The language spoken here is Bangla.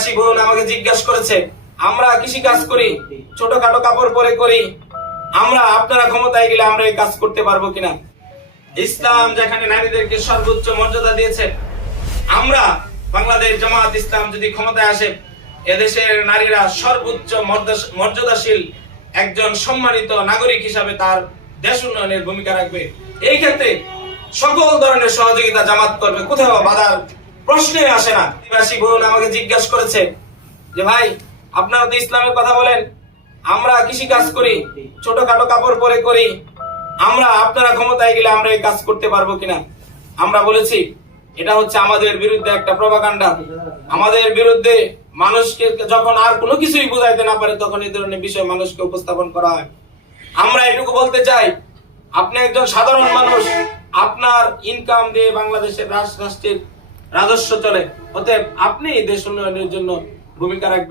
প্রবাসী বোন আমাকে জিজ্ঞাসা করেছে, আমরা কৃষি কাজ করি, ছোটখাটো কাপড় পরে করি, আমরা আপনারা ক্ষমতায় গেলে আমরা এই কাজ করতে পারবো কিনা। ইসলাম যেখানে নারীদেরকে সর্বোচ্চ মর্যাদা দিয়েছে, আমরা বাংলাদেশ জামাত ইসলাম যদি ক্ষমতায় আসে, এদেশের নারীরা সর্বোচ্চ মর্যাদাশীল একজন সম্মানিত নাগরিক হিসাবে তার দেশ উন্নয়নের ভূমিকা রাখবে। এই ক্ষেত্রে সকল ধরনের সহযোগিতা জামাত করবে, কোথাও বাধার প্রশ্নই আসে না। প্রবাসী বোন আমাকে জিজ্ঞাসা করেছে যে ভাই, আপনারা তো ইসলামের কথা বলেন, আমরা কৃষি কাজ করি, ছোটখাটো কাপড় পরে করি, আমরা আপনারা ক্ষমতায় গেলে আমরা এই কাজ করতে পারবো কিনা। আমরা বলেছি এটা হচ্ছে আমাদের বিরুদ্ধে একটা প্রপাগান্ডা। আমাদের বিরুদ্ধে মানুষকে যখন আর কোনো কিছুই বুঝাইতে না পারে, তখন এই ধরনের বিষয় মানুষকে উপস্থাপন করা হয়। আমরা এটুকু বলতে চাই, আপনি একজন সাধারণ মানুষ, আপনার ইনকাম দিয়ে বাংলাদেশের রাষ্ট্রের রাজস্ব চলে, অতএব আপনি দেশ উন্নয়নের জন্য ভূমিকা রাখবেন।